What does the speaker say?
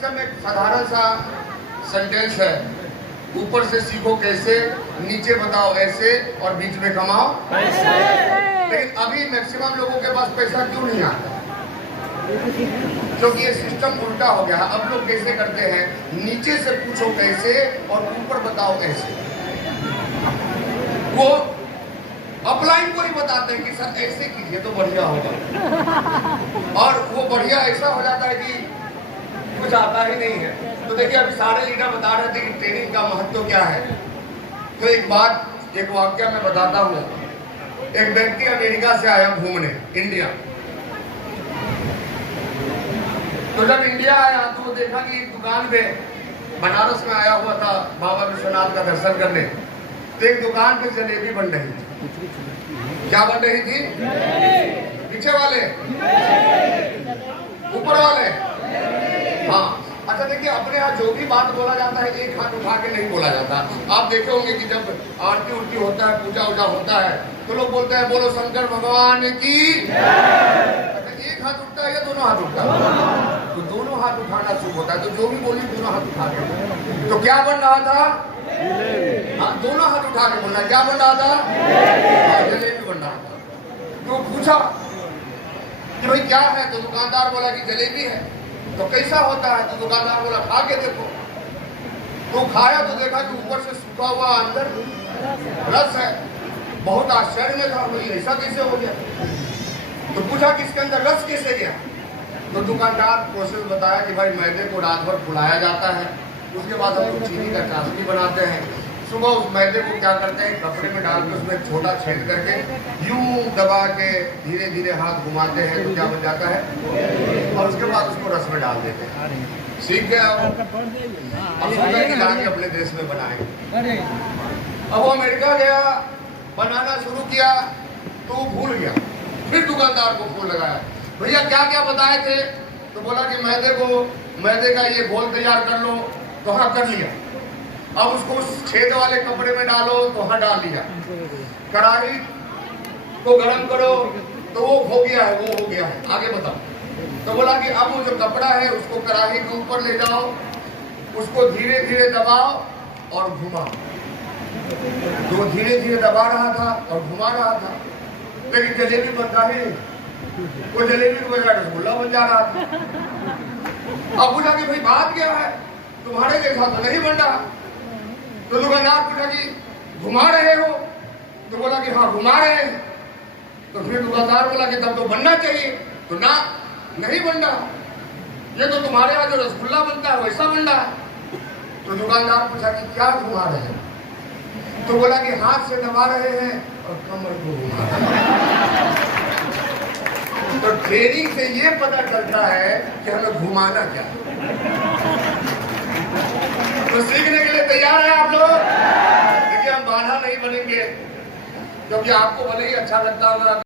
System एक साधारण सा सेंटेंस है, ऊपर से सीखो कैसे, नीचे बताओ ऐसे और बीच में कमाओ ऐसे। लेकिन अभी मैक्सिमम लोगों के पास पैसा क्यों नहीं आता? क्योंकि ये सिस्टम उल्टा हो गया है। अब लोग कैसे करते हैं, नीचे से पूछो कैसे और ऊपर बताओ ऐसे। वो अपलाइन को ही बताते हैं कि सर ऐसे कीजिए तो बढ़िया होगा, और वो बढ़िया ऐसा हो जाता है कि कुछ आता ही नहीं है। तो देखिए अभी सारे लीडर बता रहे थे कि ट्रेनिंग का महत्व क्या है। तो एक वाक्य मैं बताता हूँ। एक व्यक्ति अमेरिका से आया घूमने इंडिया। तो जब इंडिया आया तो वो देखा कि एक दुकान पे, बनारस में आया हुआ था बाबा विश्वनाथ का दर्शन करने, तो एक दुकान पे जलेबी बन रही थी। क्या बन रही थी? पीछे वाले, ऊपर वाले? हाँ। अच्छा देखिए, अपने यहाँ जो भी बात बोला जाता है एक हाथ उठा के नहीं बोला जाता। आप देखे होंगे कि जब आरती उरती होता है, पूजा उजा होता है, तो लोग बोलते हैं बोलो शंकर भगवान की। अच्छा, एक हाथ उठता है या दोनों हाथ उठता है? तो दोनों हाथ उठाना शुरू होता है। तो जो भी बोली दोनों हाथ उठा के। तो क्या बन रहा था? हाँ, दोनों हाथ उठा के बोलना। क्या बन रहा था? जलेबी बन रहा था। तो पूछा कि भाई क्या है? तो दुकानदार बोला कि जलेबी है। तो कैसा होता है? तो दुकानदार बोला खा के देखो। तो खाया तो देखा कि ऊपर से सूखा हुआ, अंदर रस है। बहुत आश्चर्य में था, भाई ऐसा कैसे हो गया? तो पूछा कि इसके अंदर रस कैसे गया? तो दुकानदार प्रोसेस बताया कि भाई मैदे को रात भर फुलाया जाता है, उसके बाद हम चीनी का चाशनी बनाते हैं। सुबह उस मैदे को क्या करते हैं, कपड़े में डाल के उसमें छोटा छेद करके यूं दबा के धीरे धीरे हाथ घुमाते हैं तो क्या बन जाता है, और उसके बाद उसको रस में डाल देते हैं। सीख गया वो। अब सोचा कि लाके अपने देश में बनाए। अब वो अमेरिका गया, बनाना शुरू किया तो वो भूल गया। फिर दुकानदार को फोन लगाया, भैया क्या क्या बताए थे? तो बोला कि मैदे का ये घोल तैयार कर लो। तो हाँ कर लिया। अब उसको उस छेद वाले कपड़े में डालो। तो हाँ डाल दिया। कढ़ाई को गर्म करो। तो वो हो गया है, वो हो गया है, आगे बताओ। तो बोला कि अब वो जो कपड़ा है उसको कढ़ाई के ऊपर ले जाओ, उसको धीरे धीरे दबाओ और घुमाओ। तो धीरे धीरे दबा रहा था और घुमा रहा था, लेकिन जलेबी बनता ही नहीं। वो जलेबी की बजाय रसगुल्ला बन जा रहा था। अब पूछा कि भाई बात क्या है, तुम्हारे जैसा तो नहीं बन रहा। तो दुकानदार पूछा कि घुमा रहे हो? तो बोला कि हाँ घुमा रहे हैं। तो फिर दुकानदार बोला कि तब तो बनना चाहिए। तो ना, नहीं बन रहा, ये तो तुम्हारे यहाँ जो रसगुल्ला बनता है वैसा बन रहा है। तो दुकानदार पूछा कि क्या घुमा रहे हैं? तो बोला कि हाथ से दबा रहे हैं और कमर को घुमा रहे हैं। तो ट्रेनिंग से ये पता चलता है कि हमें घुमाना क्या है। तो सीखने के लिए तैयार है आप लोग? देखिए हम बाधा नहीं बनेंगे, क्योंकि आपको भले ही अच्छा लगता होगा।